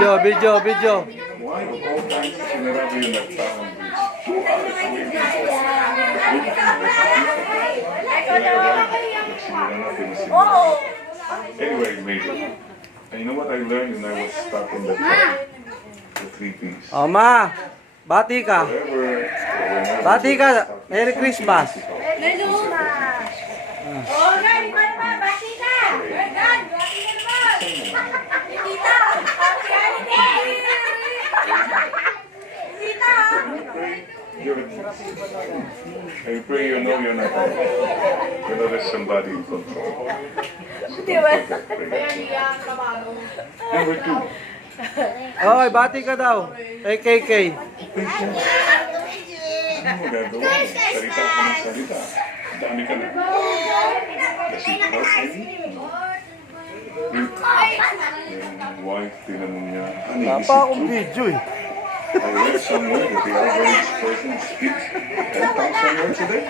Video. Why of all times sinarabi yung nagtahan Anyway, maybe. And you know what I learned when I was stuck in the car? The 3 Ps. Oh, ma. Bati ka. Bati ka. Merry Christmas. I pray you know you're not alone. You know there's somebody in control. Number 2. Oy, bati ka daw. Kay KK. Ano mo gagawin? Salita ka ng salita. Dami ka na. Kasi yung wife, tinanong niya, honey, is Napa it akong true? video eh. I read somewhere that the average person speaks 10,000 words a day.